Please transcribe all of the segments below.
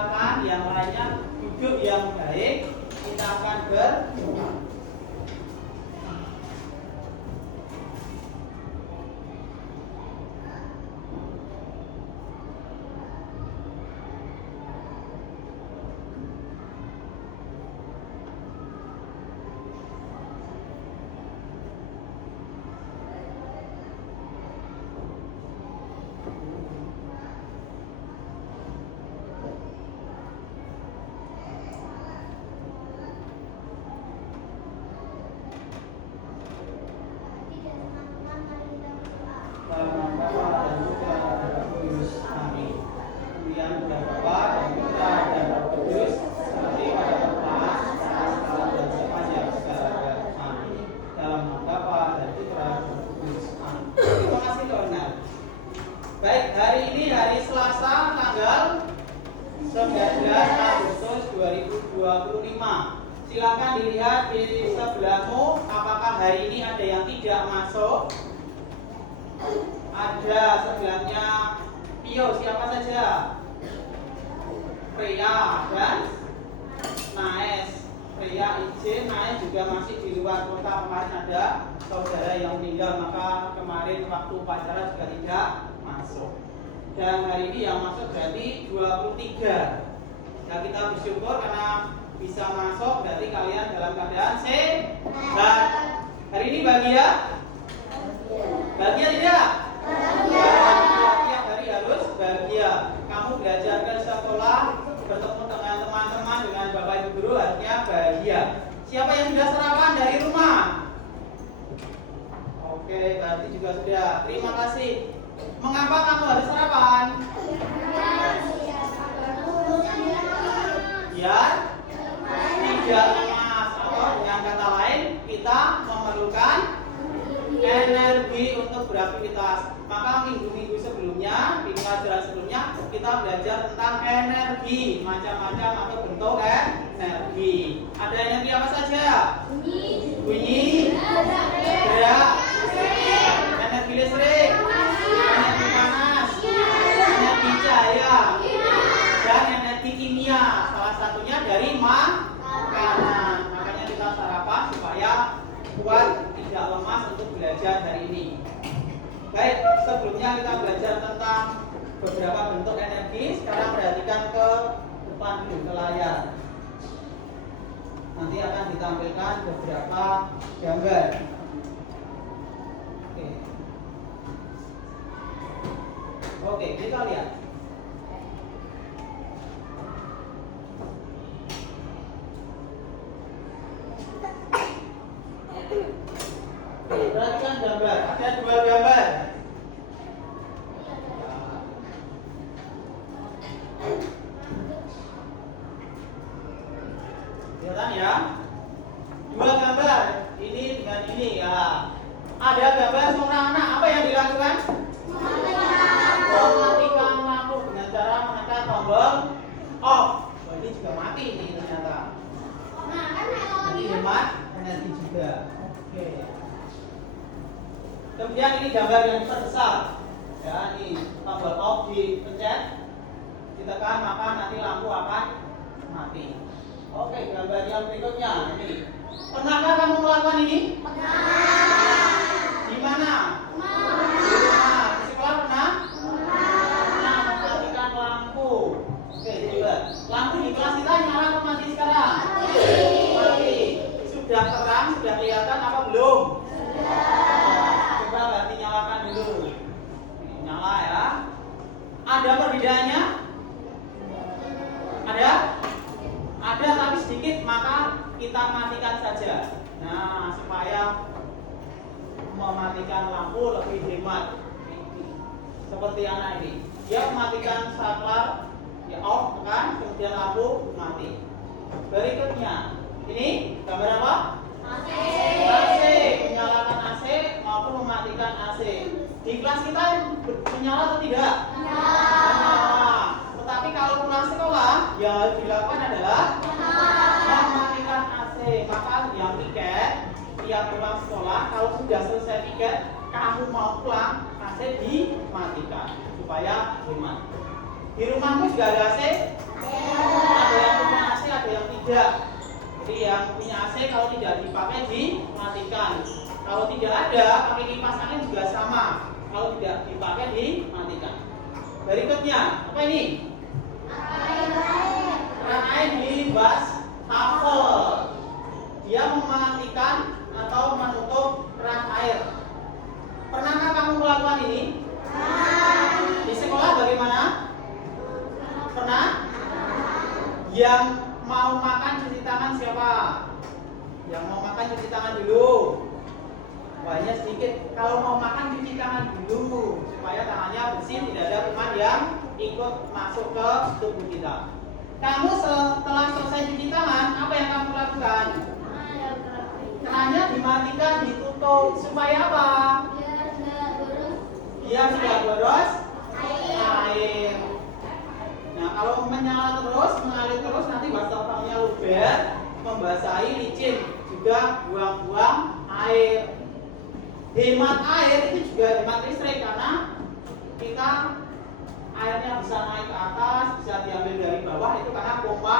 silakan yang lainnya duduk yang baik. Kita akan berdoa. Baik, hari ini hari Selasa tanggal 19 Agustus 2025. Silakan dilihat di sebelahmu, apakah hari ini ada yang tidak masuk? Ada sebelahnya Pio, siapa saja? Pria dan Naes. Pria izin, Naes juga masih di luar kota. Kemarin ada saudara yang meninggal, maka kemarin waktu upacara juga tidak masuk. Dan hari ini yang masuk berarti 23. Nah, kita bersyukur karena bisa masuk, berarti kalian dalam keadaan sehat. Hari ini bahagia? Bahagia tidak? Tiap hari harus bahagia. Kamu belajar ke sekolah, bertemu dengan teman-teman, dengan bapak ibu guru, harusnya bahagia. Siapa yang sudah sarapan dari rumah? Oke, berarti juga sudah. Terima kasih. Mengapa kamu harus sarapan? Biar tidak lemas, atau dengan kata lain kita memerlukan energi untuk beraktivitas. Maka minggu-minggu sebelumnya, di pelajaran sebelumnya kita belajar tentang energi, macam-macam atau bentuk energi. Ada energi apa saja? Bunyi, gerak, energi listrik, energi panas, energi cahaya, dan energi kimia. Salah satunya dari makanan. Makanya kita sarapan supaya kuat, tidak lemas untuk belajar hari ini. Baik, sebelumnya kita belajar tentang beberapa bentuk energi. Sekarang perhatikan ke depan dulu, ke layar. Nanti akan ditampilkan beberapa gambar. Oke, kita lihat. Perhatikan gambar, ada dua gambar. Kelihatan ya? Dua gambar, ini dengan ini ya. Ada gambar seorang anak, apa yang dilakukan? Mematikan lampu dengan cara menekan tombol off. Oh, ini juga mati ini ternyata. Jadi hemat energi juga. Oke. Kemudian ini gambar yang terbesar. Ya, ini tombol off dipencet, ditekan, maka nanti lampu akan mati. Oke, gambar yang berikutnya ini. Pernahkah kamu melakukan ini? Pernah. Di mana? Di rumah. Di sekolah pernah? Pernah mematikan lampu. Oke, coba. Lampu di kelas kita nyala atau mati sekarang? Mati. Sudah terang, sudah kelihatan apa belum? Coba berarti nyalakan dulu. Nyala ya. Ada perbedaannya? Ada? Ada tapi sedikit, maka kita matikan saja. Nah, supaya mematikan lampu lebih hemat. Seperti anak ini, dia mematikan saklar, ya off kan, kemudian lampu mati. Berikutnya, ini gambar apa? AC, menyalakan AC maupun mematikan AC. Di kelas kita menyala atau tidak? Menyala. Tetapi kalau pulang sekolah, yang harus dilakukan adalah mematikan AC. Maka yang tiket, tiap pulang sekolah, kalau sudah selesai tiket, kamu mau pulang, AC dimatikan supaya hemat. Di rumahmu juga ada AC? tidak. Jadi yang punya AC kalau tidak dipakai dimatikan. Kalau tidak ada, pakai kipas angin juga sama. Kalau tidak dipakai dimatikan. Berikutnya, apa ini? Keran air di wastafel. Dia mematikan atau menutup keran air. Pernahkah kamu melakukan ini? Di sekolah bagaimana? Pernah? Yang mau makan cuci tangan siapa? Yang mau makan cuci tangan dulu. Banyak sedikit. Kalau mau makan cuci tangan dulu supaya tangannya bersih, tidak ada kuman yang ikut masuk ke tubuh kita. Kamu setelah selesai cuci tangan, apa yang kamu lakukan? Kerannya dimatikan, ditutup supaya apa? Biar tidak boros air. Nah, kalau menyala terus, mengalir terus, nanti wastafelnya luber, membasahi licin, juga buang-buang air. Hemat air itu juga hemat listrik karena kita airnya bisa naik ke atas, bisa diambil dari bawah, itu karena pompa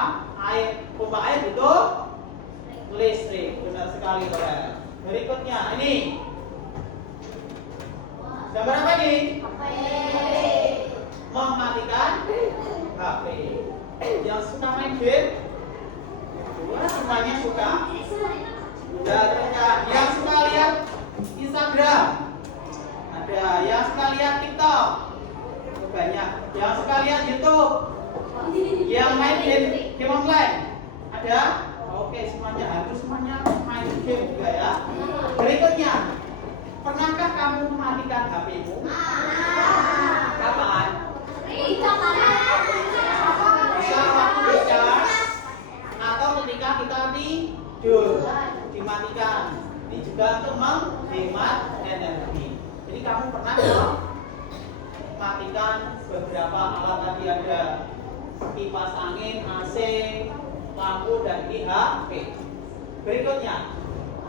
air. Pompa air butuh listrik. Benar sekali, Saudara. Berikutnya ini. Gambar apa ini? Mematikan HP. Yang suka main game? Semuanya suka. Yang suka lihat Instagram? Ada. Yang suka lihat TikTok? Banyak. Yang suka lihat YouTube? Yang main game online? Ada? Oke, semuanya harus semuanya main game juga ya. Berikutnya, pernahkah kamu mematikan HP-mu? Kapan? Saat waktu bercas atau ketika kita tidur dimatikan. Ini juga untuk menghemat energi. Jadi kamu pernah mematikan beberapa alat tadi, ada kipas angin, AC, lampu, dan HP. Berikutnya,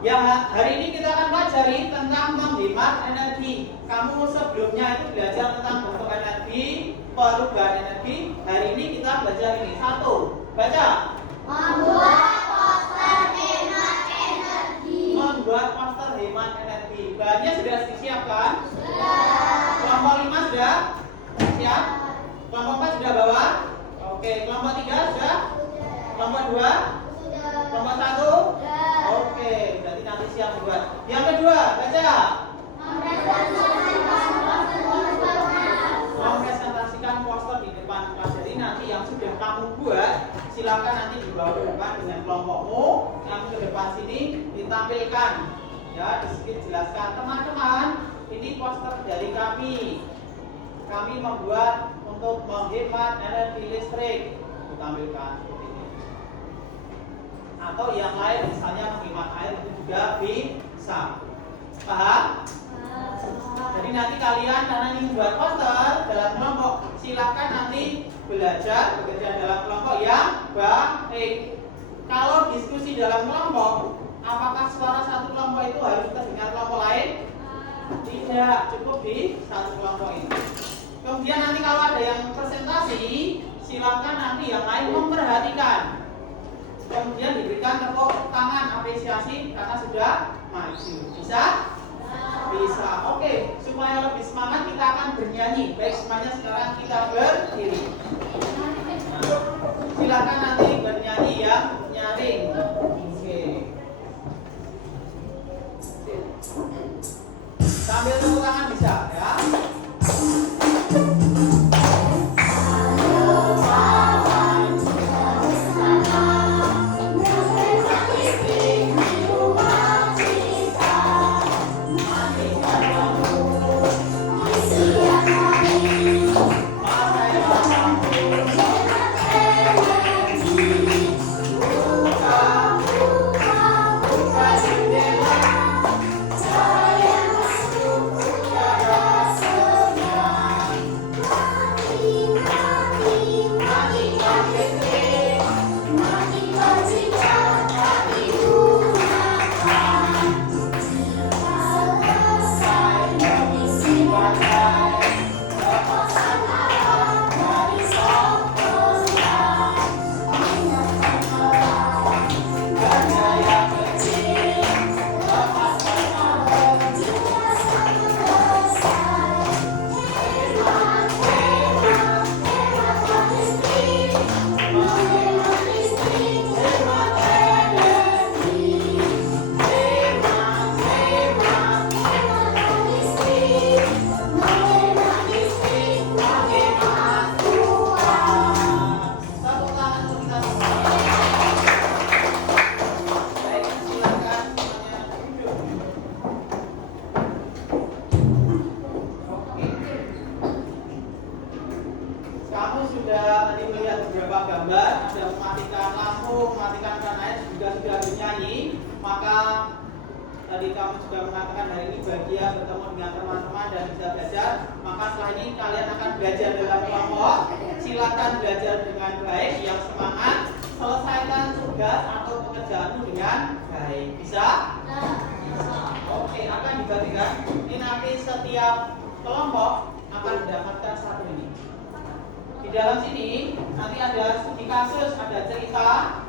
yang hari ini kita akan pelajari tentang menghemat energi. Kamu sebelumnya itu belajar tentang bentuk energi, perubahan energi. Hari ini kita belajar ini. 1. Baca. Membuat poster hemat energi. Membuat poster hemat energi. Bahannya sudah disiapkan? Sudah. Kelompok 5 sudah siap? Kelompok 4 sudah bawa? Oke. Kelompok 3 sudah? Kelompok 2? Sudah. Kelompok 1? Sudah. Oke, berarti nanti siap buat. Yang kedua, baca. Mempresentasikan poster di depan kelas. Jadi nanti yang sudah kamu buat, silakan nanti dibawa ke depan dengan kelompokmu. Yang ke depan sini ditampilkan. Ya, sedikit jelaskan. Teman-teman, ini poster dari kami. Kami membuat untuk menghemat energi listrik. Ditampilkan seperti ini. Atau yang lain, misalnya menghemat air, itu juga bisa. Paham? Jadi nanti kalian karena ini membuat poster dalam kelompok, silakan nanti belajar bekerja dalam kelompok yang baik. Kalau diskusi dalam kelompok, apakah suara satu kelompok itu harus terdengar kelompok lain? Tidak, cukup di satu kelompok ini. Kemudian nanti kalau ada yang presentasi, silakan nanti yang lain memperhatikan. Kemudian diberikan tepuk tangan apresiasi karena sudah maju. Bisa? Bisa. Oke, supaya lebih semangat kita akan bernyanyi. Baik, semuanya sekarang kita berdiri. Silakan nanti bernyanyi yang nyaring. Oke. Sambil tepuk tangan bisa ya. sudah tadi melihat beberapa gambar, ada mematikan lampu, mematikan keran air, juga sudah bernyanyi, maka tadi kamu juga mengatakan hari ini bahagia bertemu dengan teman-teman dan bisa belajar. Maka setelah ini kalian akan belajar dalam kelompok. Silakan belajar dengan baik, yang semangat, selesaikan tugas atau pekerjaanmu dengan baik. Bisa? Oke, akan dibagikan. Ini nanti setiap kelompok akan mendapatkan satu ini. Di dalam sini nanti ada studi kasus, ada cerita,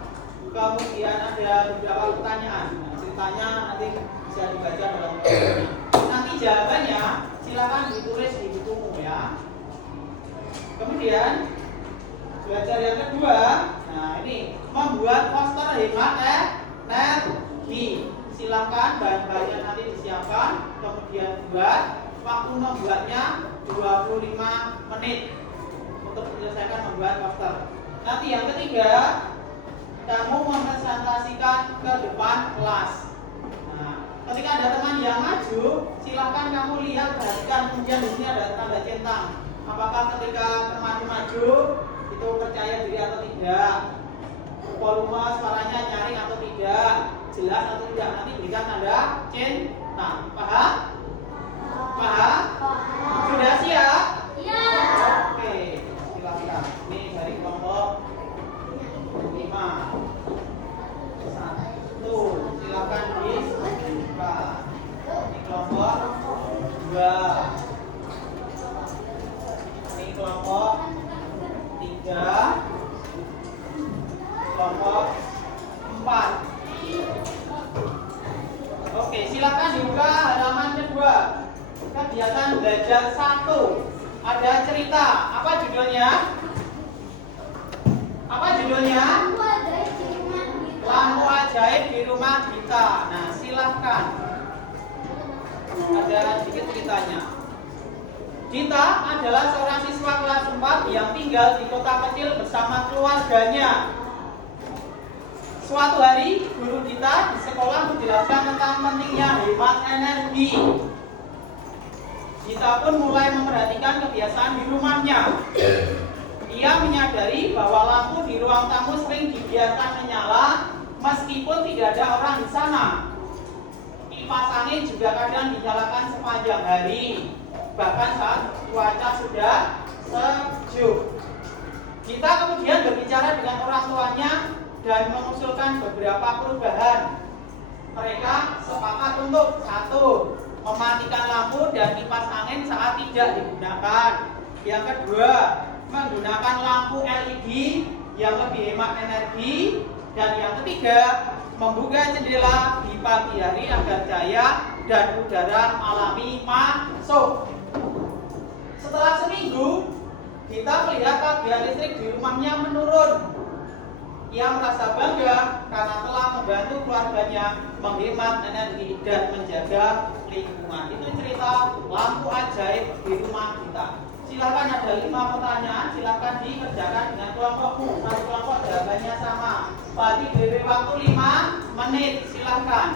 kemudian ada beberapa pertanyaan. Nah, ceritanya nanti bisa dibaca dalam bukunya. Nanti jawabannya silakan ditulis di bukumu ya. Kemudian belajar yang kedua, nah ini membuat poster hemat energi. Silakan bahan-bahannya nanti disiapkan, kemudian buat. Waktu membuatnya 25 menit untuk menyelesaikan membuat poster. Nanti yang ketiga, kamu mempresentasikan ke depan kelas. Nah, ketika ada teman yang maju, silakan kamu lihat, perhatikan, kemudian di sini ada tanda centang. Apakah ketika teman maju itu percaya diri atau tidak, volume suaranya nyaring atau tidak, jelas atau tidak, nanti berikan tanda centang. Paham? Paham? Sudah siap? Iya. Oke, silakan. Ini dari kelompok 5. 1, silakan dibuka. Ini kelompok 2. Ini kelompok 3. Kelompok 4. Oke, silakan dibuka halaman kedua. Kegiatan belajar 1. Ada cerita. Apa judulnya? Apa judulnya? Lampu ajaib di rumah Gita. Nah, silahkan. Ada sedikit ceritanya. Gita adalah seorang siswa kelas 4 yang tinggal di kota kecil bersama keluarganya. Suatu hari, guru Gita di sekolah menjelaskan tentang pentingnya hemat energi. Gita pun mulai memperhatikan kebiasaan di rumahnya. Ia menyadari bahwa lampu di ruang tamu sering dibiarkan menyala meskipun tidak ada orang di sana. Kipas angin juga kadang dinyalakan sepanjang hari, bahkan saat cuaca sudah sejuk. Gita kemudian berbicara dengan orang tuanya dan mengusulkan beberapa perubahan. Mereka sepakat untuk 1. Mematikan lampu dan kipas angin saat tidak digunakan. Yang kedua, menggunakan lampu LED yang lebih hemat energi. Dan yang ketiga, membuka jendela di pagi hari agar cahaya dan udara alami masuk. Setelah seminggu, kita melihat tagihan listrik di rumahnya menurun. Ia merasa bangga karena telah membantu keluarganya menghemat energi dan menjaga lingkungan. Itu cerita lampu ajaib di rumah kita. Silakan, ada 5 pertanyaan, silakan dikerjakan dengan kelompokmu. Satu kelompok jawabannya sama. Berarti beri waktu 5 menit. Silakan.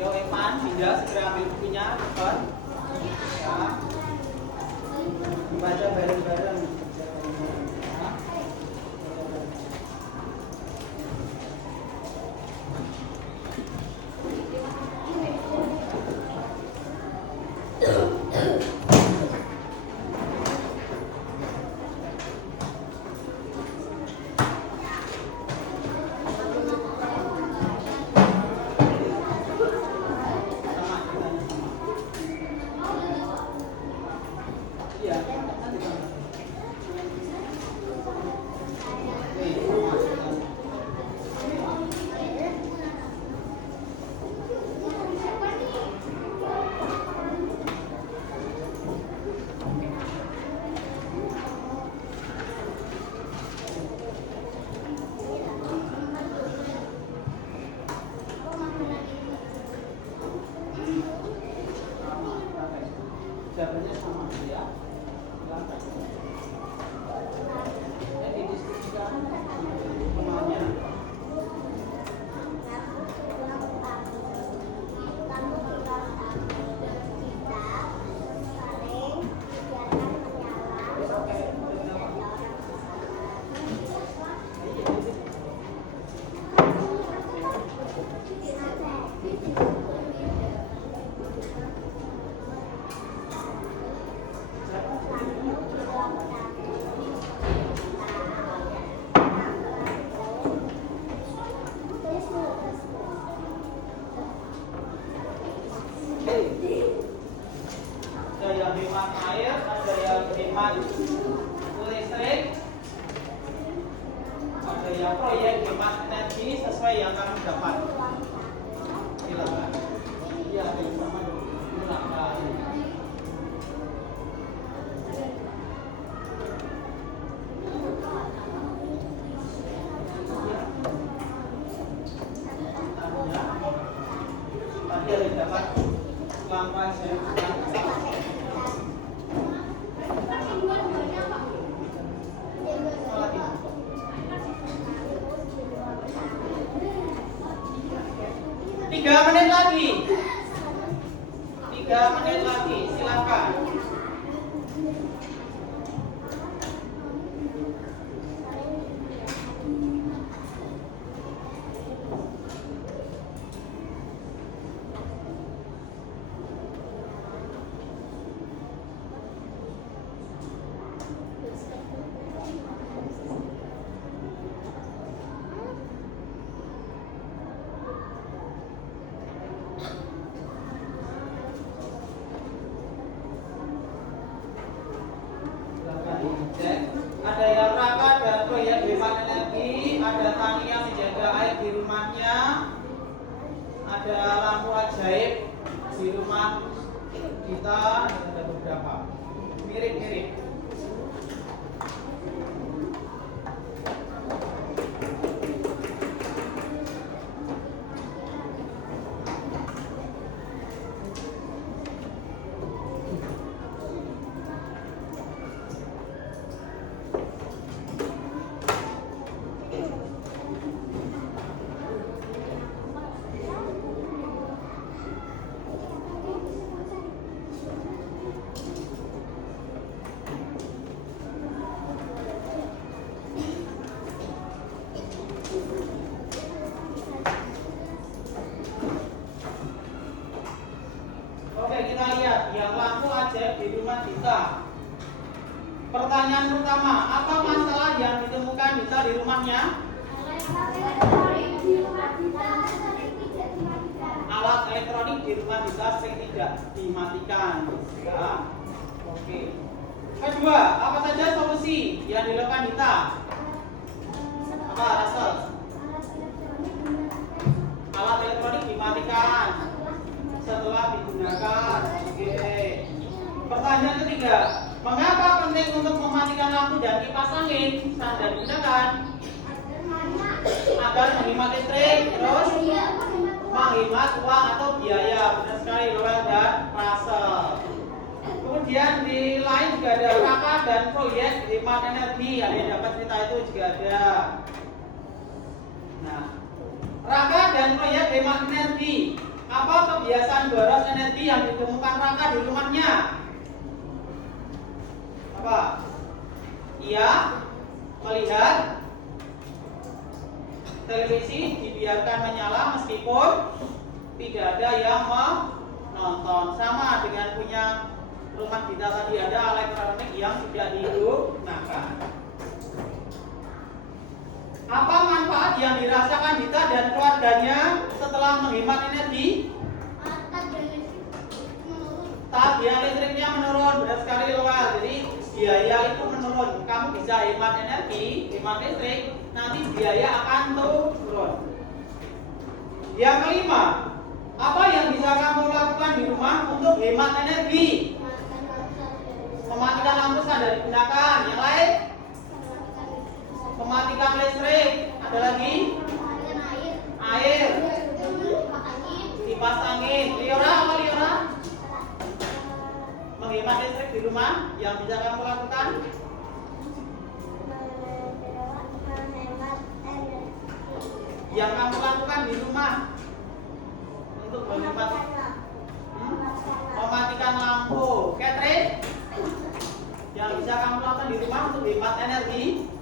Yo Evan, Dinda, segera ambil bukunya, Evan. Ya. Baca bareng-bareng. Jawabannya sama ya. Silakan. Didistribusikan semuanya. Ada yang hemat air, ada yang hemat listrik, ada yang proyek hemat energi sesuai yang kami dapat. Silakan. Iya, ada yang sama dong. Silakan. Tadi ada yang dapat lampai saya. Tiga menit lagi, silakan. Ada yang raka dan proyek hemat energi, ada tani yang menjaga air di rumahnya, ada lampu ajaib di rumah kita, ada beberapa mirip-mirip. Oke, kita lihat yang lampu ajaib di rumah kita. Pertanyaan pertama, apa masalah yang ditemukan Dita di rumahnya? Alat elektronik di rumah Dita sering tidak dimatikan. Ya. Oke. Kedua, apa saja solusi yang dilakukan Dita? Apa, Rasel? Alat elektronik dimatikan setelah digunakan. Oke. Pertanyaan ketiga, mengapa penting untuk mematikan lampu dan kipas angin saat digunakan? Agar menghemat listrik, terus menghemat uang atau biaya. Benar sekali, Lowell dan Russell. Kemudian di lain juga ada raka dan proyek hemat energi. Ada yang dapat cerita itu juga ada. Nah, raka dan proyek hemat energi. Apa kebiasaan boros energi yang ditemukan raka di rumahnya? Apa? Ia melihat televisi dibiarkan menyala meskipun tidak ada yang menonton. Sama dengan punya rumah kita tadi, ada alat elektronik yang tidak digunakan. Apa manfaat yang dirasakan Dita dan keluarganya setelah menghemat energi? Tahap biaya listriknya menurun. Benar sekali, Lowell. Jadi biaya itu menurun. Kamu bisa hemat energi, hemat listrik, nanti biaya akan turun. Yang kelima, apa yang bisa kamu lakukan di rumah untuk hemat energi? Mematikan lampu saat tidak digunakan. Yang lain? Mematikan listrik. Ada lagi? Air. Kipas angin. Liora, apa Liora? Menghemat di rumah yang bisa kamu lakukan? Menghemat energi. Yang kamu lakukan di rumah untuk menghemat mematikan lampu. Catherine, yang bisa kamu lakukan di rumah untuk hemat energi?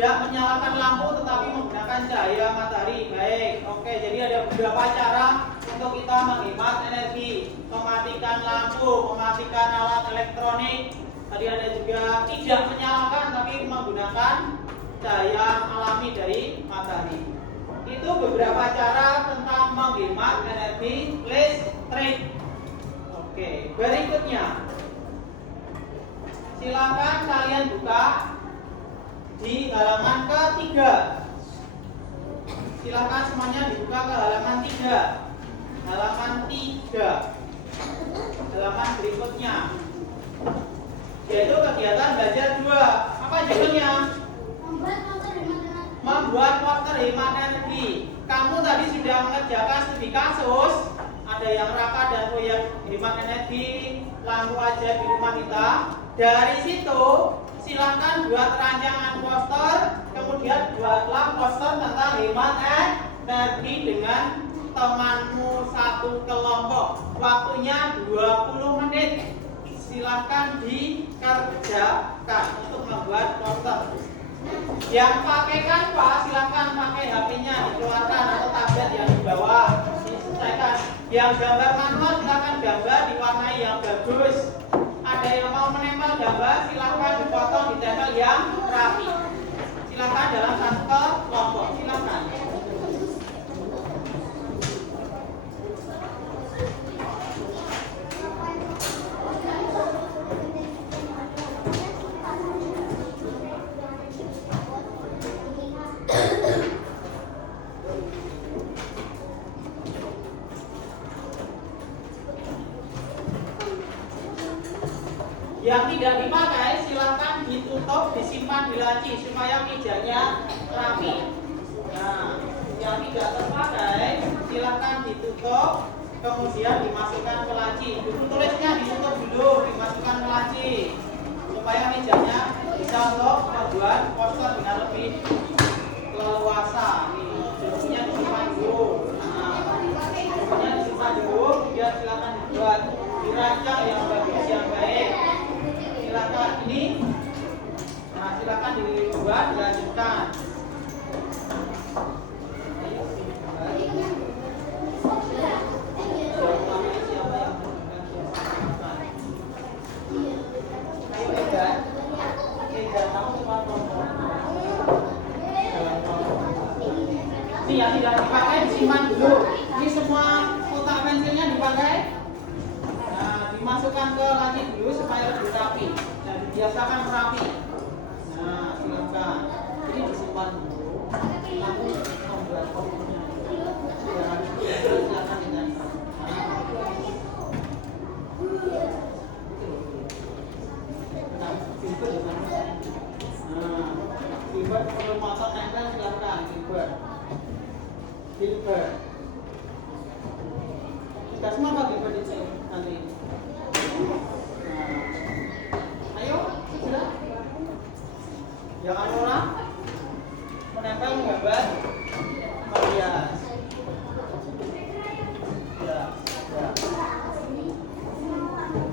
Tidak menyalakan lampu tetapi menggunakan cahaya matahari. Baik, oke. Jadi ada beberapa cara untuk kita menghemat energi. Mematikan lampu, mematikan alat elektronik. Tadi ada juga tidak menyalakan tapi menggunakan cahaya alami dari matahari. Itu beberapa cara tentang menghemat energi listrik. Oke, berikutnya. Silakan kalian buka di halaman ketiga. Silakan semuanya dibuka ke halaman 3. Halaman 3. Halaman berikutnya. Yaitu kegiatan belajar 2. Apa judulnya? Membuat poster hemat energi. Kamu tadi sudah mengerjakan studi kasus. Ada yang raka dan proyek hemat energi lampu ajaib di rumah kita. Dari situ silakan buat rancangan poster, kemudian buatlah poster tentang hemat energi dengan temanmu satu kelompok. Waktunya 20 menit. Silakan dikerjakan untuk membuat poster. Yang pakai Canva silakan pakai HP-nya dikeluarkan atau tablet yang di bawah diselesaikan. Yang gambar manual silakan gambar diwarnai yang bagus. Ada yang mau menempel gambar silakan dipotong ditempel yang rapi. Silakan dalam satu kelompok. Silakan. Yang tidak dipakai silakan ditutup, disimpan di laci supaya mejanya rapi. Nah, yang tidak terpakai silakan ditutup, kemudian dimasukkan ke laci. Buku tulisnya ditutup dulu, dimasukkan ke laci supaya mejanya bisa untuk membuat poster dengan lebih leluasa. Nih, bukunya disimpan dulu. Nah, bukunya disimpan dulu, kemudian silakan dibuat, dirancang yang bagus, yang baik. Silakan ini. Nah, silakan dibuat, dilanjutkan. Ayo Edan, kamu cuma ngomong. Ini yang tidak dipakai disimpan dulu. Ini semua kotak pensilnya dipakai. Nah, dimasukkan ke laci dulu supaya lebih rapi. Dan dibiasakan rapi. Nah, silakan. Ini disimpan dulu. Lalu membuat kopinya. Silakan ditempel. Nah, filter dengan. Nah, filter perlu motong nempel silakan. Filter. Kita semua pakai filter di sini nanti. Ayo, sudah. Jangan orang menempel menggambar merias. Ya, ya.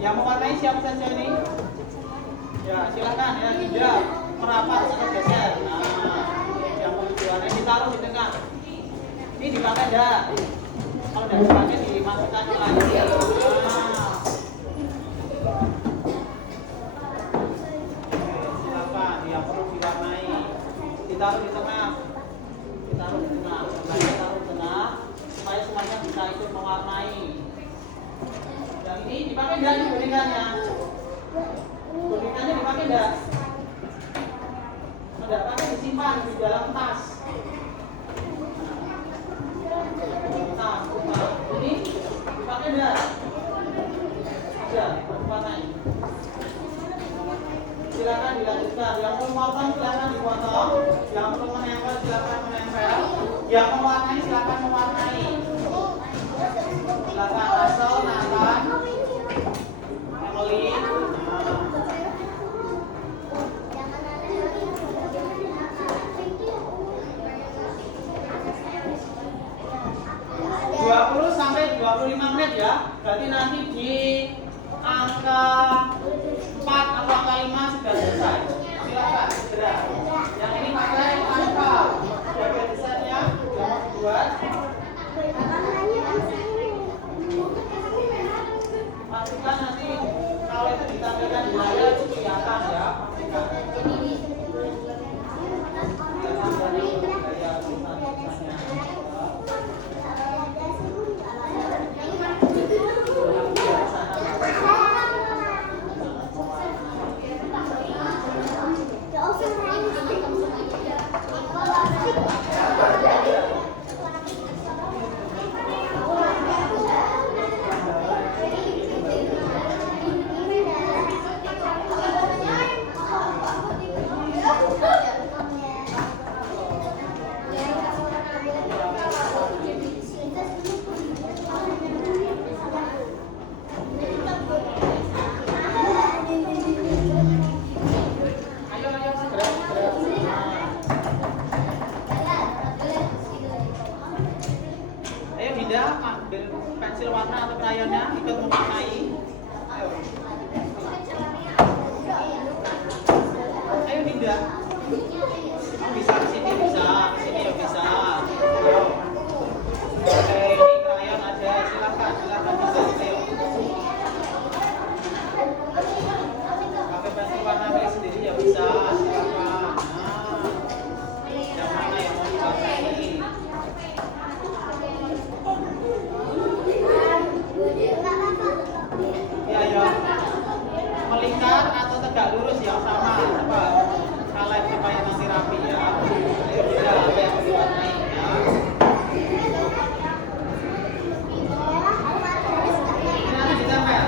Yang mewarnai siapa saja ini? Ya, silakan ya, tidak merapat atau geser. Nah, yang mau diwarnai ditaruh di tengah. Ini dipakai enggak? Kalau tidak dipakai dimasukkan ke laci. Ditaruh di tengah, ditaruh di tengah, ditaruh di tengah, supaya semuanya bisa ikut mewarnai. Yang ini dipakai enggak nih bonekanya? Bonekanya dipakai enggak? Enggak pakai, disimpan di dalam tas. Nah, ini dipakai enggak? Ada, warnai. Silakan dilanjutkan. Yang mau potong silakan dipotong. Yang perlu menempel silakan menempel. Yang mewarnai silakan mewarnai. Silakan Asal, Nathan, Emily. Nah, 20 sampai 25 menit ya. Berarti nanti di angka 4 atau angka 5 sudah selesai. Silakan segera. Yang ini pakai angka. Jaga desainnya sudah dibuat. Pastikan nanti kalau itu ditampilkan di layar itu kelihatan ya. Pastikan. Ambil pensil warna atau krayonnya, ikut mewarnai. Ayo. Ayo Dinda. Oh, bisa ke sini bisa, ke sini ya bisa. Ayo. Oke, ini krayon ada, silakan bisa. Ayo. Pakai pensil warna milik sendiri ya bisa, silakan. Yang mana yang mau dipakai? Ya, melingkar atau tegak lurus yang sama, coba kalian supaya nanti rapi ya. Ayo beda apa yang mau diwarnai ya. Ini nanti ditempel.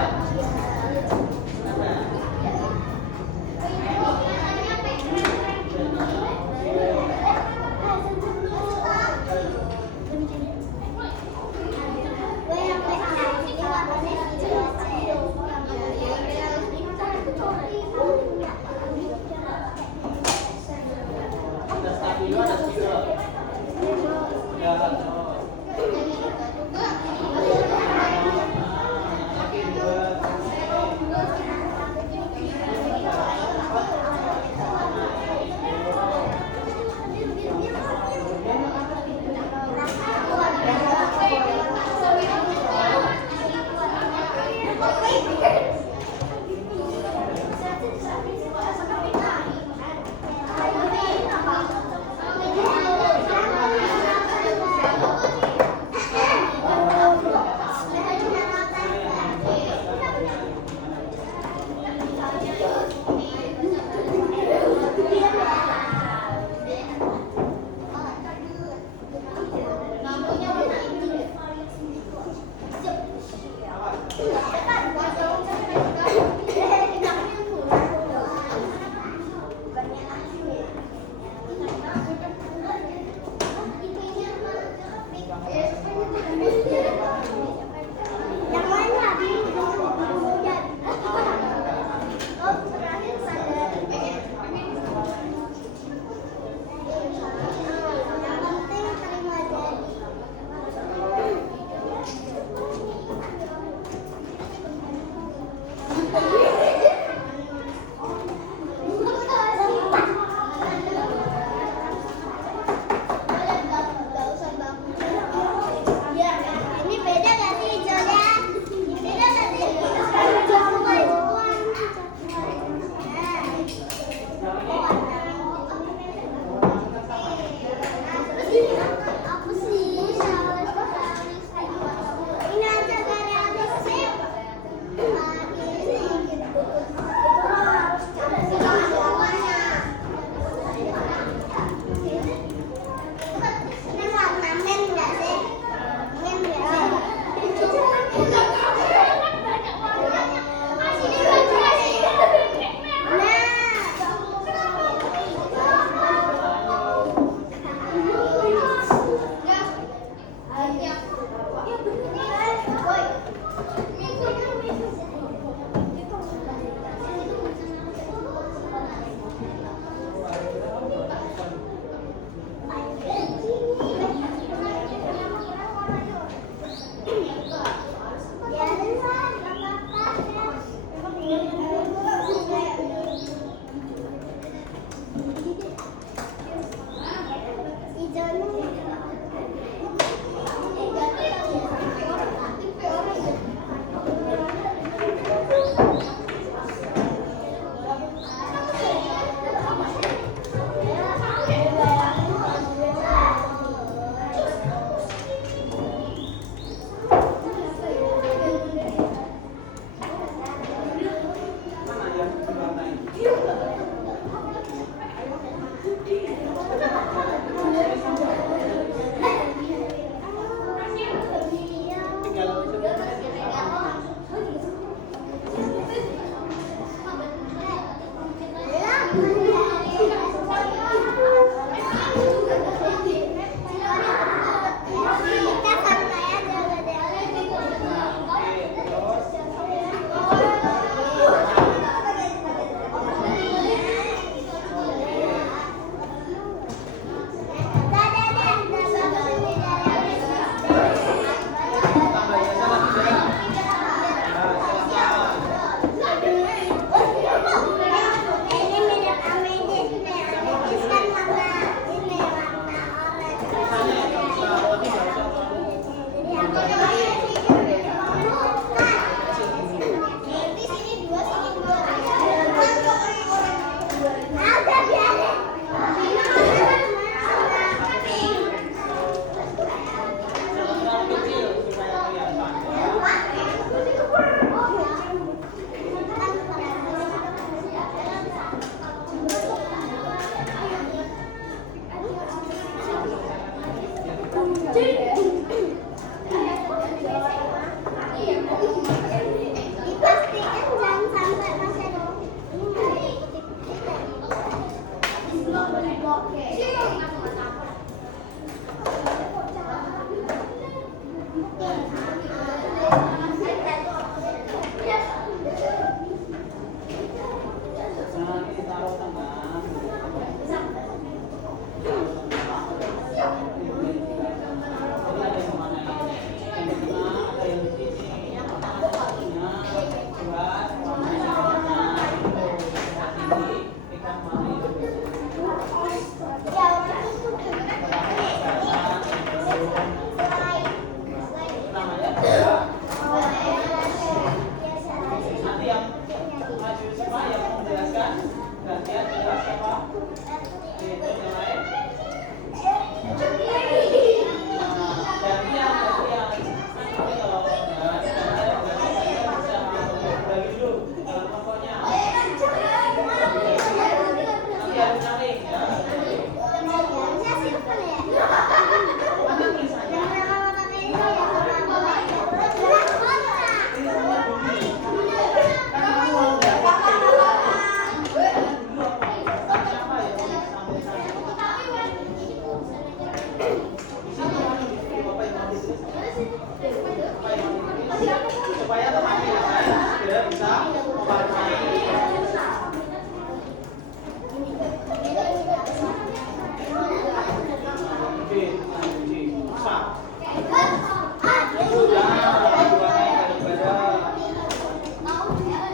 Dipastikan jangan sampai masih ada ini. Nah, ini taruh tengah. Jadi ada yang mana ini? Yang di tengah, ada yang di sini. Nah, buat warnanya mana? Ini ikan mani. Namanya apa? Nanti yang maju siapa yang mau menjelaskan? Gantian jelas siapa? Itu yang lain. Gantian. Nanti kalau gantian bisa bagi dulu kelompoknya. Nanti harus saling ya. Mana tulisannya? Supaya temannya sudah bisa mewarnai. Oke, bisa.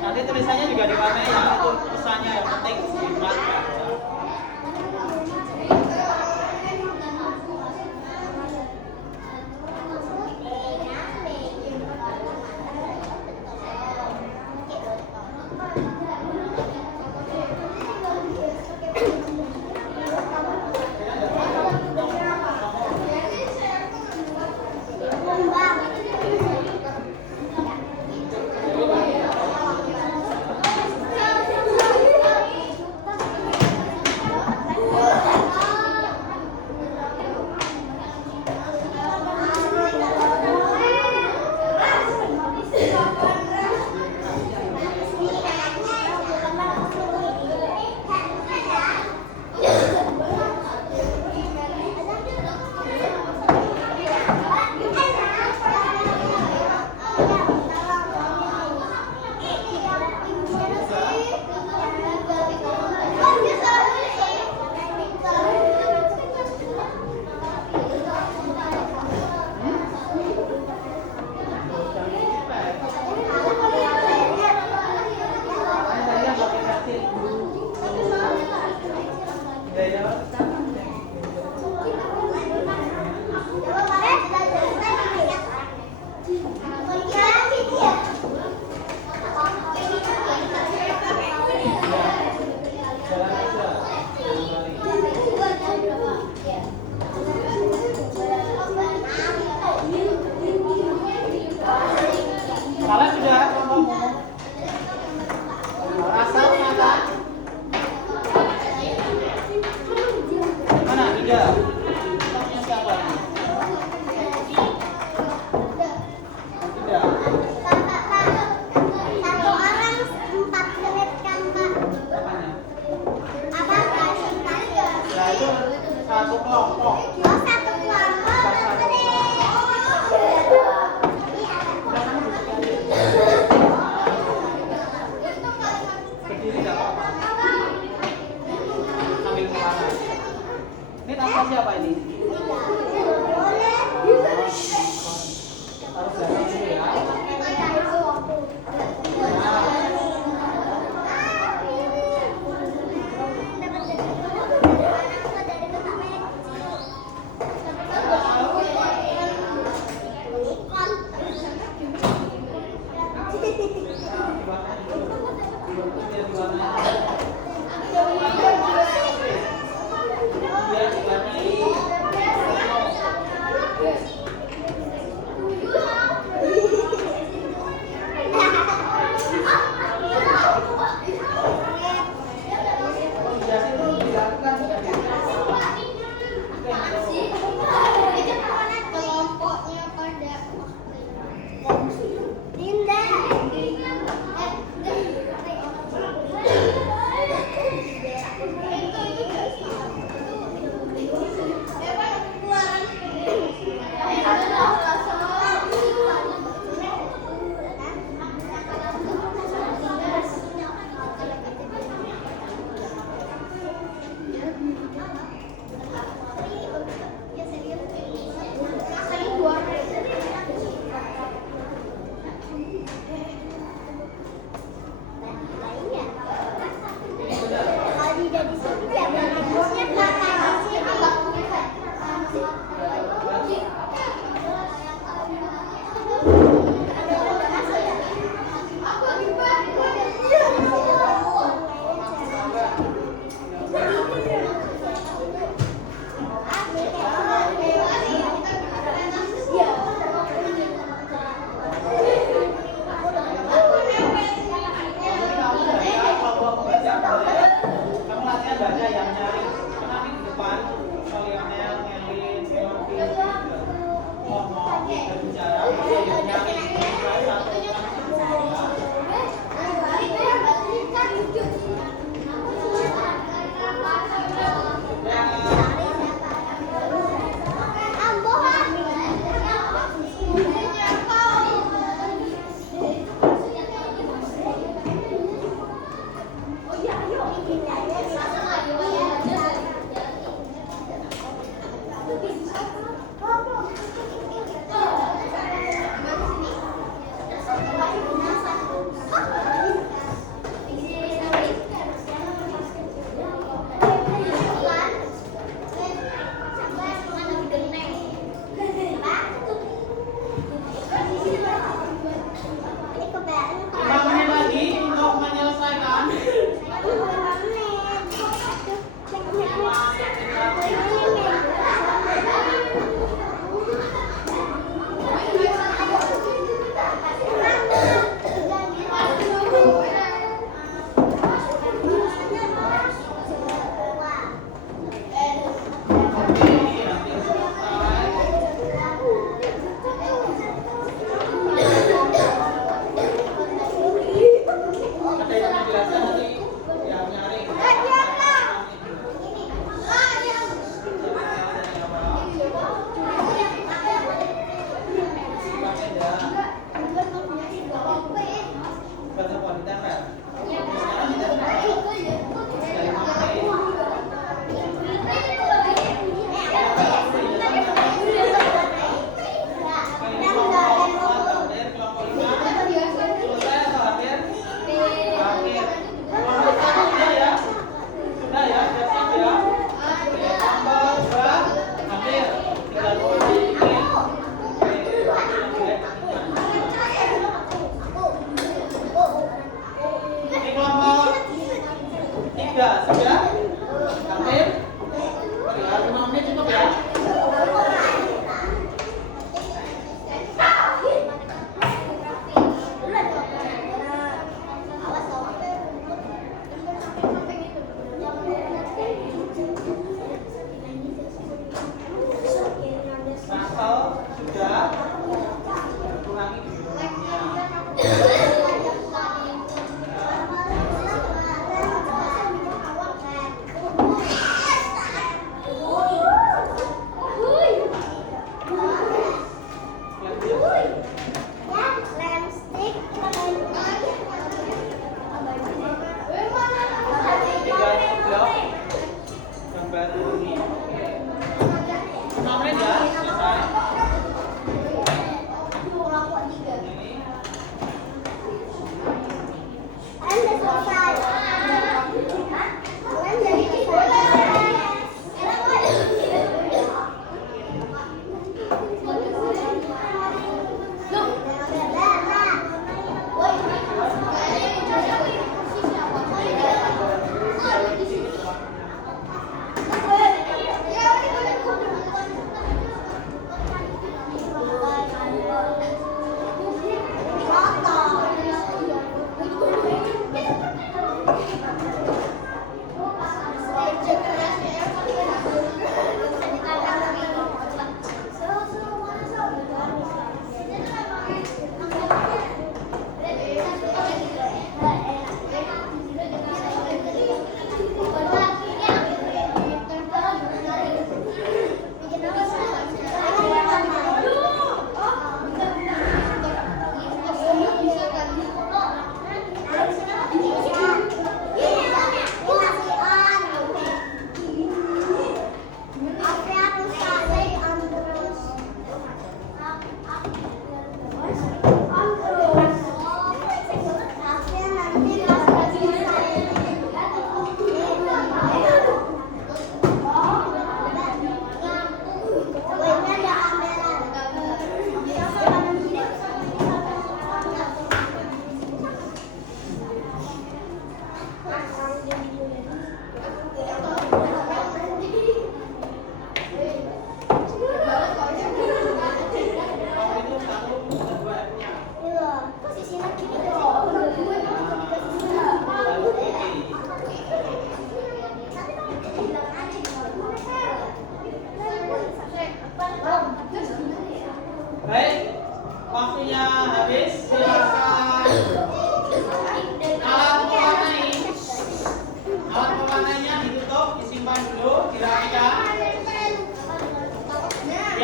Nanti tulisannya juga diwarnai ya, itu pesannya yang penting dibuat. Kalian sudah ngomong asal mana? Mana? Tidak. Stopnya siapa? Tidak. Satu orang 4 menit kan Pak? Apanya? Apa kasih Ya itu satu kelompok. Oh satu kelompok. Berdiri tidak apa-apa. Sambil kemana? Ini nama siapa ini? Harus dari sini ya.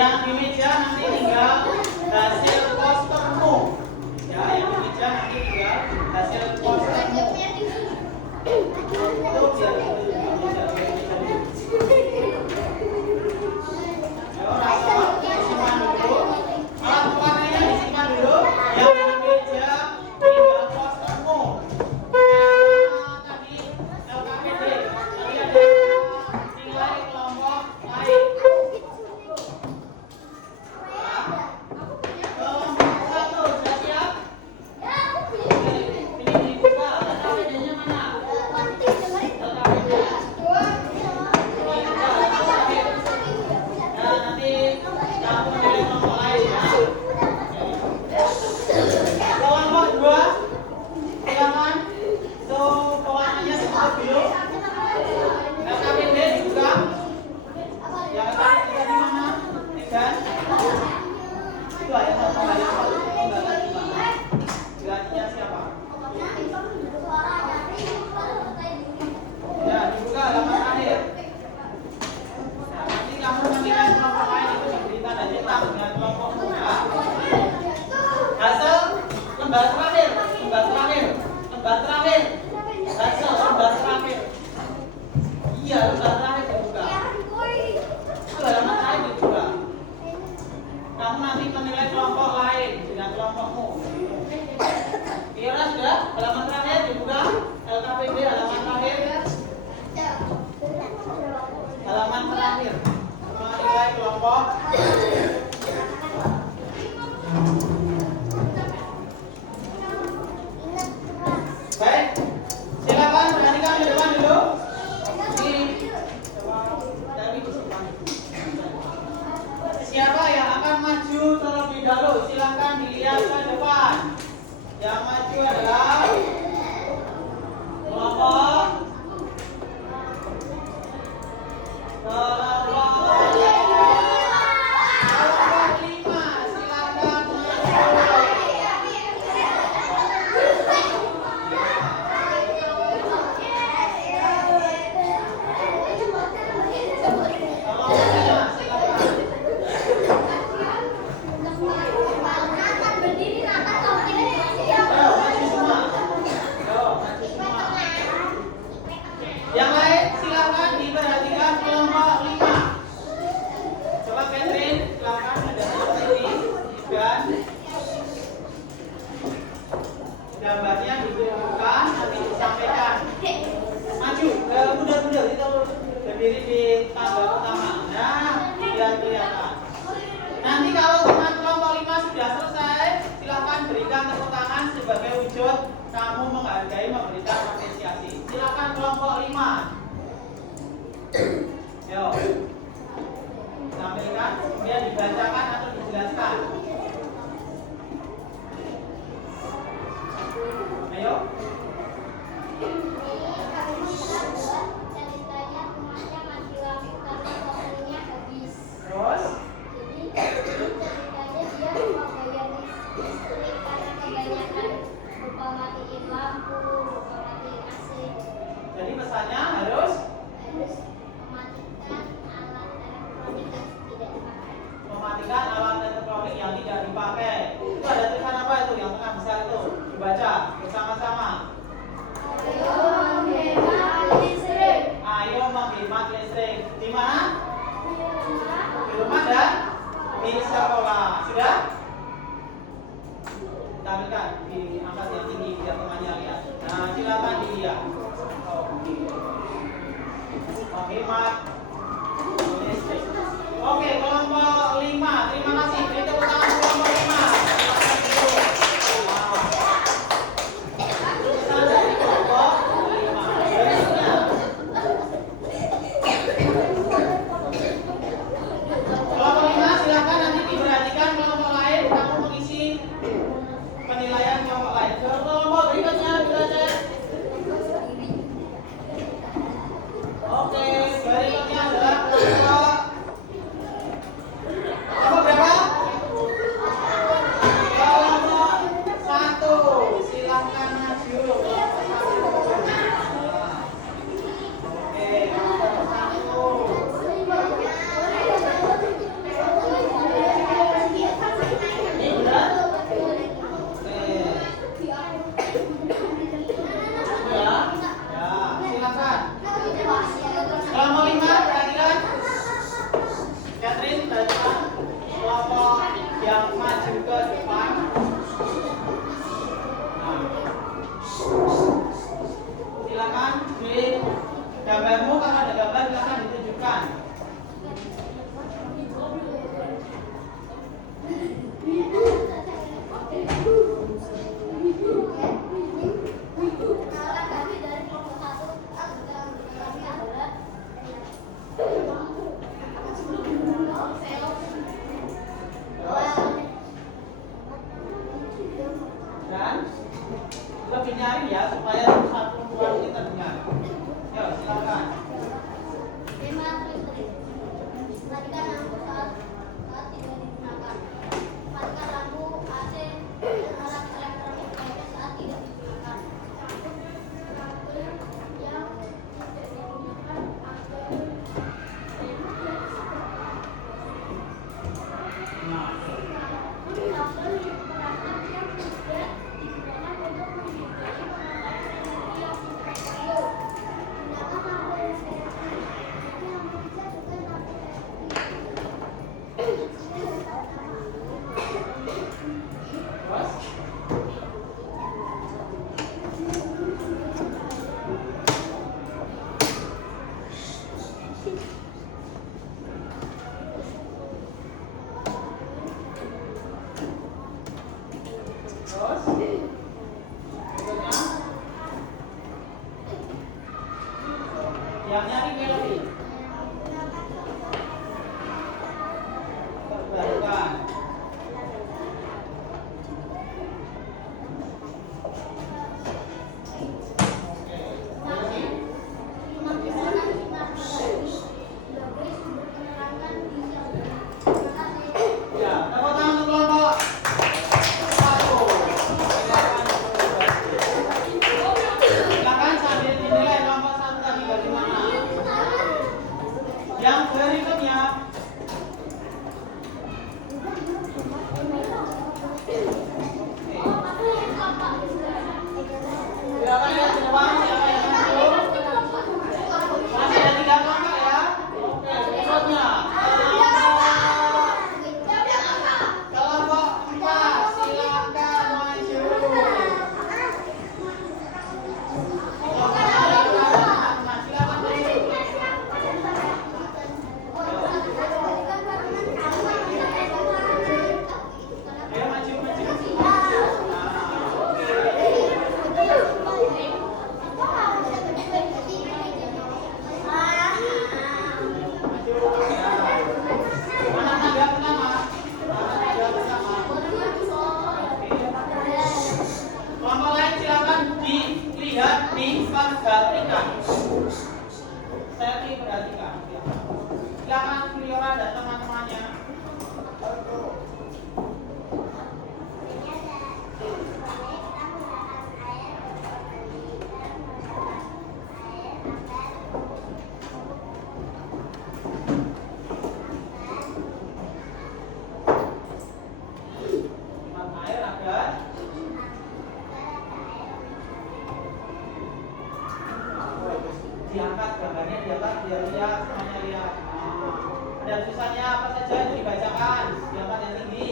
Yang di meja nanti tinggal hasil postermu. Ya, yang di meja nanti tinggal hasil postermu. Itu biar meja. Ayo, rasa disimpan dulu. Alat pewarnanya disimpan dulu. Yang di meja tinggal postermu. Tadi LKPD. Tadi ada nilai kelompok lain. Kelompok 1 sudah siap? Ini dibuka. LKPD-nya mana? LKPD. Ya, nanti kamu pilih kelompok lain ya. Kelompok 2, silakan. So, pewarnanya ditutup dulu. LKPD dibuka. Yang LKPD tadi mana? Megan? Itu ayat satu, ayat satu. Pembatas gimana? Gantinya siapa? Ya, dibuka halaman terakhir. Nah, nanti kamu menilai kelompok lain itu diberi tanda cetak dengan kelompokmu ya. Hasil lembar terakhir, lembar terakhir, lembar terakhir. Hasil lembar terakhir. Iya, lembar terakhir dibuka. Itu halaman terakhir dibuka. Kamu nanti menilai kelompok lain dengan kelompokmu. Kira sudah? Halaman terakhir dibuka. LKPD halaman terakhir. Halaman terakhir. Menilai kelompok. Baik. Silakan perhatikan di depan dulu. Ini tapi disimpan. Siapa yang akan maju terlebih dahulu? Silakan dilihat ke depan. Yang maju adalah kelompok kelompok 5. Silakan maju. Yang lain silakan diperhatikan kelompok 5. Coba Catherine, silakan ada seperti ini dan gambarnya ditunjukkan nanti disampaikan. Maju ke bundar-bundar itu berdiri di tangga utama. Nah, biar kelihatan. Nanti kalau teman kelompok 5 sudah selesai, silakan berikan tepuk tangan sebagai wujud kamu menghargai, memberikan apresiasi. Silakan kelompok 5. Yo. Sampaikan, kemudian dibacakan atau dijelaskan. Ayo. Terus? Jadi pesannya harus mematikan alat elektronik yang tidak dipakai. Itu ada tulisan apa itu yang tengah besar itu? Dibaca bersama-sama. Ayo menghemat listrik. Di mana? Di rumah dan di sekolah. Sudah? Tampilkan di angkat yang tinggi biar temannya lihat. Nah, silakan dilihat. Menghemat listrik. Oke, kelompok 5. Terima kasih. Beri tepuk tangan kelompok 5. Pesan dari kelompok 5. Berikutnya. Kelompok 5 silakan nanti diperhatikan. Yang nyari melodi. Terbarukan. Ya, tepuk tangan untuk kelompok 1. Silakan sambil dinilai kelompok 1 tadi bagaimana. Yang berikutnya. Silakan ya, ke depan, siapa yang maju? Masih ada 3 kelompok ya. Oke, berikutnya. Kelompok 4, silakan maju. Kelompok 4, silakan maju. Ayo maju, maju. Mana tangga pertama? Tangga pertama. Kelompok lain silakan dilihat diperhatikan. Saya perhatikan. Silakan Kliora dan teman-temannya. Hemat air agar diangkat gambarnya di atas biar lihat semuanya lihat. Ada tulisannya apa saja itu dibacakan, diangkat yang tinggi.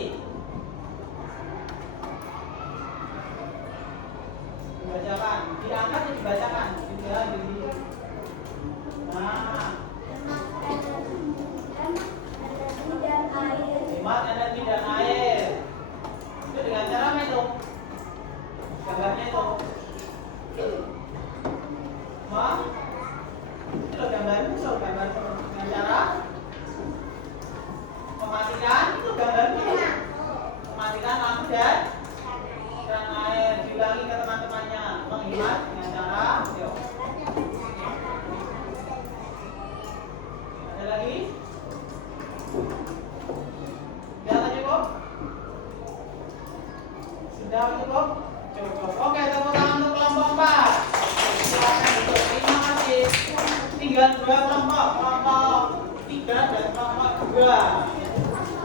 Dibacakan, diangkat dan dibacakan. Juga tinggi. Nah, hemat energi dan air. Itu dengan cara apa itu? Gambarnya itu. Ma? Itu gambar itu gambar dengan cara mematikan itu gambarnya. Mematikan lampu dan keran air. Diulangi ke teman-temannya. Menghemat dengan cara yuk. Ada lagi? Sudah cukup? Sudah cukup? Cukup. Oke, tepuk tangan untuk kelompok 4. Silakan duduk. Terima kasih. Tinggal 2 kelompok, kelompok 3 dan kelompok 2.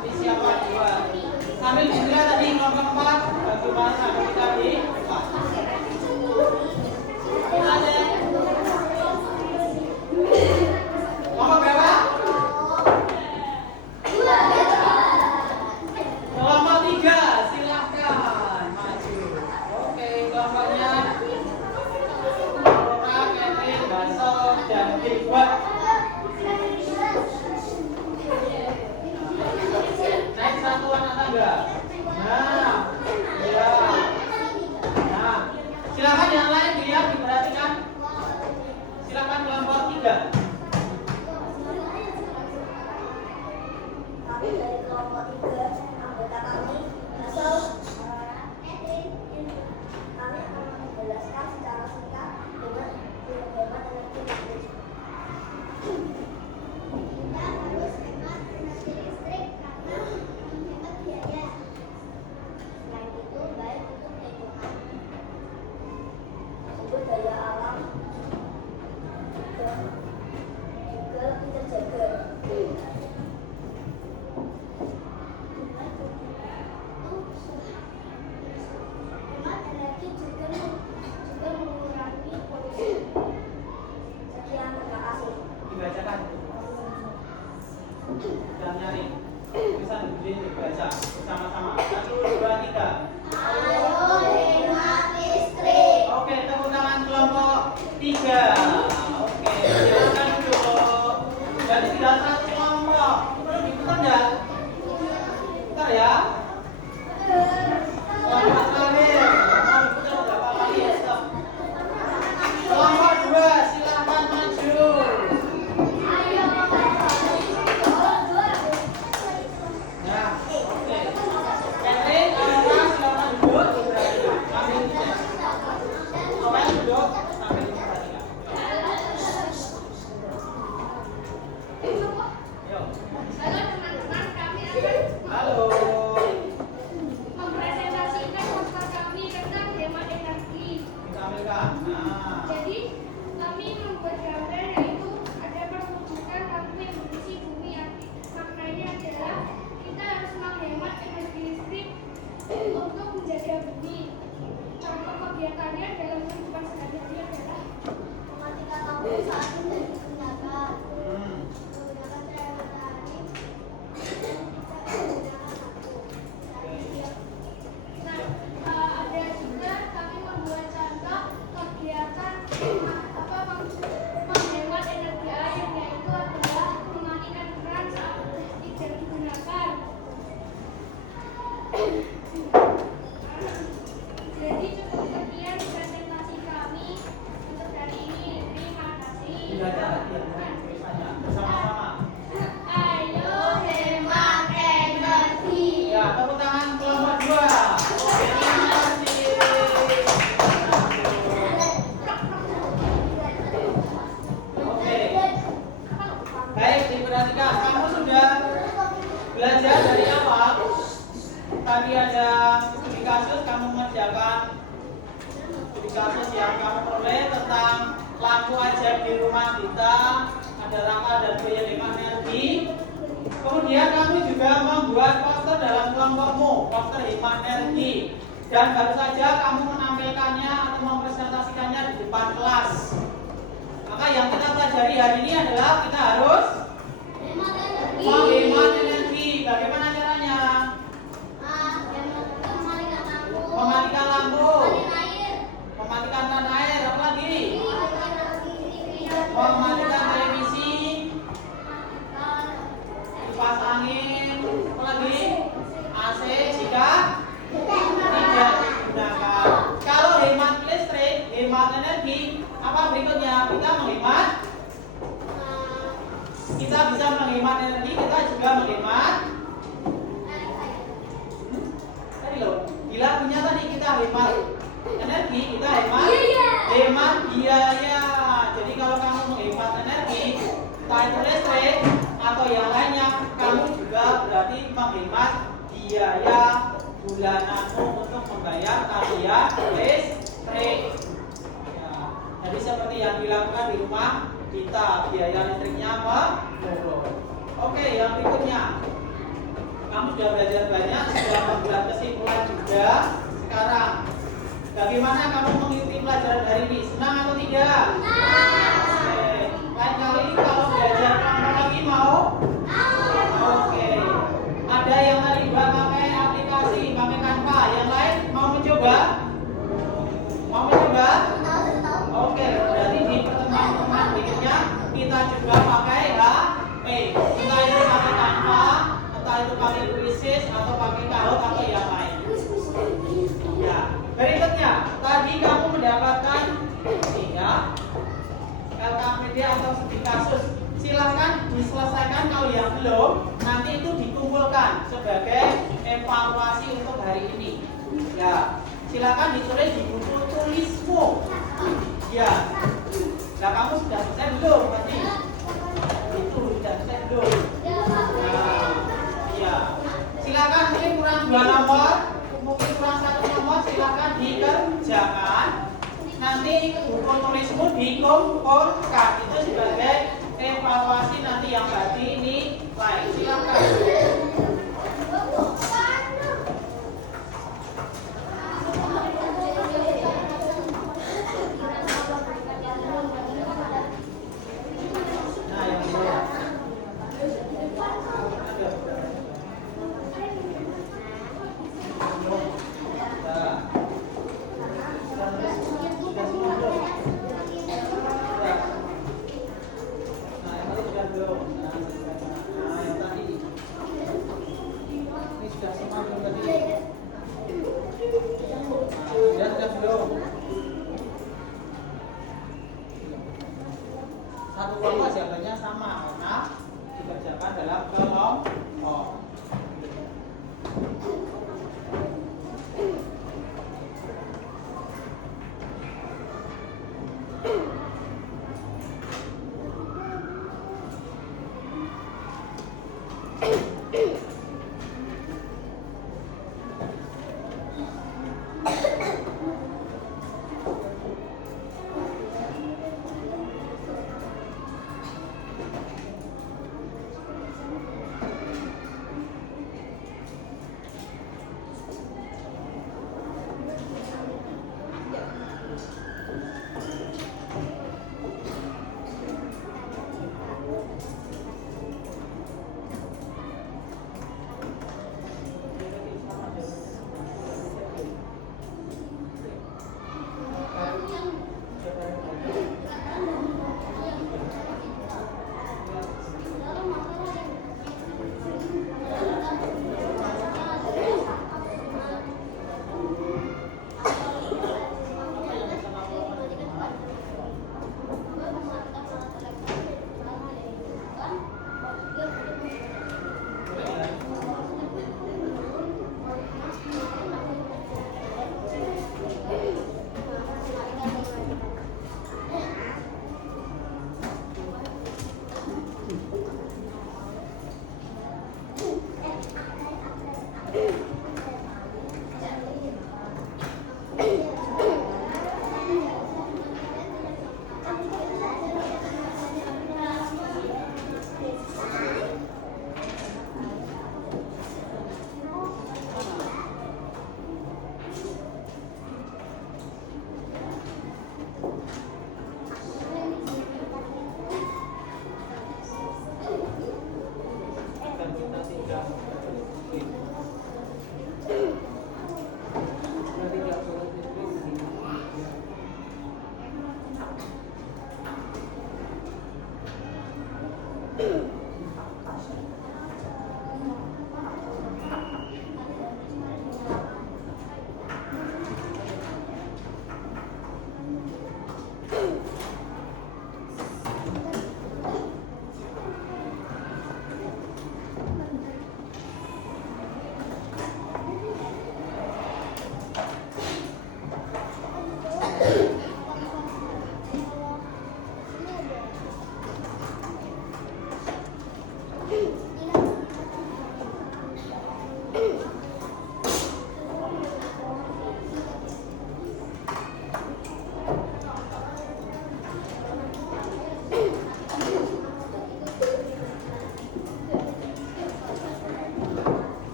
Ini siapa 2? Sambil dilihat tadi kelompok 4 bagaimana ketika di kelas. Ada. Kelompok berapa? Kelompok 3, silakan maju. Oke, kelompoknya Aurora, Catherine, Baso, dan Gilbert. Naik satuan atau enggak? Nah, ya. Nah, silakan yang lain dilihat, diperhatikan. Silakan kelompok 3. Kami dari kelompok 3, anggota kami Baso, kami akan menjelaskan secara singkat dengan menghemat energi listrik. Kita harus hemat energi listrik karena menghemat biaya. Selain itu baik untuk lingkungan. Sumber daya alam juga lebih terjaga. dan nyari tulisan gede dibaca bersama-sama. 1, 2, 3. Ayo hemat listrik. Oke, tepuk tangan kelompok 3. Oke, silakan duduk. Jadi tidak satu kelompok. Perlu diputar enggak? Putar ya. Kelompok terakhir. Mau diputar berapa kali? Stop. Kelompok 2, silakan maju. Nah, oke. Catherine, Aura, silakan duduk. Ambil tiket. Aura duduk. Sampai diperhatikan. Yuk. Halo teman-teman, kami akan Halo. mempresentasikan poster kami tentang hemat energi. Kita ambilkan. Nah. Jadi, kami membuat gambar yaitu ada perwujudan lampu yang berisi bumi api. Maknanya adalah kita harus menghemat energi listrik untuk menjaga bumi. Contoh kegiatannya dalam kehidupan sehari-hari adalah Mematikan lampu saat tidak digunakan. Hmm. Menggunakan cahaya matahari. Kita menggunakan lampu. Nah, ada juga kami membuat contoh kegiatan menghemat energi air, yaitu adalah mematikan keran saat tidak digunakan. Jadi cukup sekian presentasi kami untuk hari ini. Terima kasih. Dibaca lagi ya, tulisannya bersama-sama. Ayo Hemat energi. Ya, tepuk tangan kelompok 2. Oke, terima kasih. Oke. Baik, diperhatikan. Kamu sudah belajar dari awal. Tadi ada studi kasus, kamu mengerjakan studi kasus yang kamu peroleh tentang lampu ajaib di rumah kita, ada rangka dan biaya hemat energi. Kemudian kamu juga membuat poster dalam kelompokmu, poster hemat energi. Dan baru saja kamu menampilkannya atau mempresentasikannya di depan kelas. Maka yang kita pelajari hari ini adalah kita harus Hemat energi. menghemat energi. Bagaimana caranya? Mematikan lampu. Mematikan lampu, Mematikan air. mematikan keran air, apa lagi? Mematikan TV dan Mematikan televisi, mematikan kipas angin, apa lagi? AC jika tidak digunakan. Kalau hemat listrik, hemat energi, apa berikutnya? Kita bisa menghemat energi, kita juga menghemat tadi loh, bila punya tadi kita hemat energi, kita hemat biaya. Jadi kalau kamu menghemat energi, entah itu listrik atau yang lainnya, kamu juga berarti menghemat biaya bulananmu untuk membayar tagihan listrik. Ya, jadi seperti yang dilakukan di rumah kita, biaya listriknya menurun. Oke, yang berikutnya, kamu sudah belajar banyak, sudah membuat kesimpulan juga. Sekarang, bagaimana kamu mengikuti pelajaran hari ini? Senang atau tidak? Oke. Lain kali kalau belajar kamu lagi mau? Oke. Ada yang tadi juga pakai aplikasi, pakai Canva. Yang lain mau mencoba? Mau mencoba? Oke, berarti di pertemuan berikutnya kita juga pakai HP. Entah itu pakai Canva, entah itu pakai Quizzes atau pakai Kahoot atau yang lain. Ya, berikutnya tadi kamu mendapatkan ini ya, LKPD atau studi kasus. Silahkan diselesaikan, kalau yang belum nanti itu dikumpulkan sebagai evaluasi untuk hari ini. Ya, silakan ditulis di buku tulismu. Ya, nah kamu sudah selesai belum? Tadi itu sudah selesai belum? Nah, ya, silakan ini kurang 2 nomor, mungkin kurang 1 nomor, silakan dikerjakan. Nanti buku tulismu dikumpulkan itu sebagai evaluasi nanti yang berarti ini lain. Silakan. Nah, yang ini.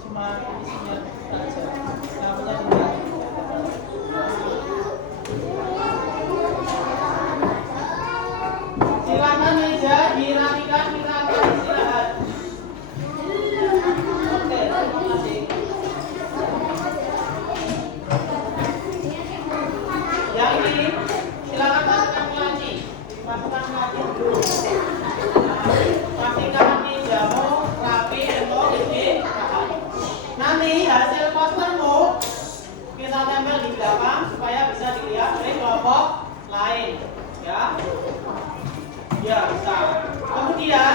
Cuma isinya aja. Nggak punya dilihat. Silakan meja dirapikan, kita akan istirahat. Oke, terima kasih. Yang ini silakan masukkan ke laci. Masukkan ke laci dulu. Pastikan mejamu rapi untuk istirahat. Nanti hasil postermu kita tempel di belakang supaya bisa dilihat oleh kelompok lain, ya. Ya, bisa. Kemudian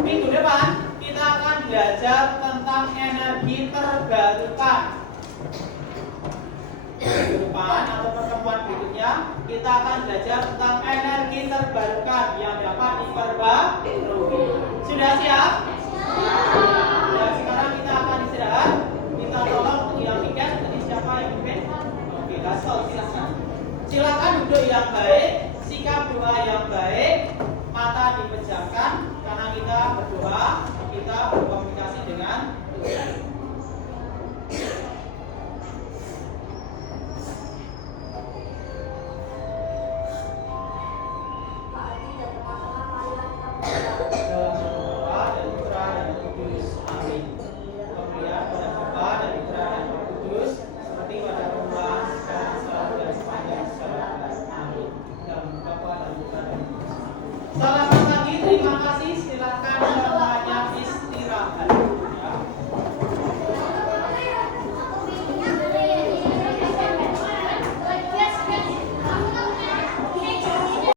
minggu depan kita akan belajar tentang energi terbarukan. Minggu depan atau pertemuan berikutnya kita akan belajar tentang energi terbarukan yang dapat diperbarui. Sudah siap? Ya, sekarang kita akan istirahat. Kita tolong untuk yang tiket. Tadi siapa yang pimpin? Oke, Gasol, silakan. Silakan duduk yang baik, sikap doa yang baik, mata dipejamkan karena kita berdoa, kita berkomunikasi dengan Tuhan. Selamat pagi, terima kasih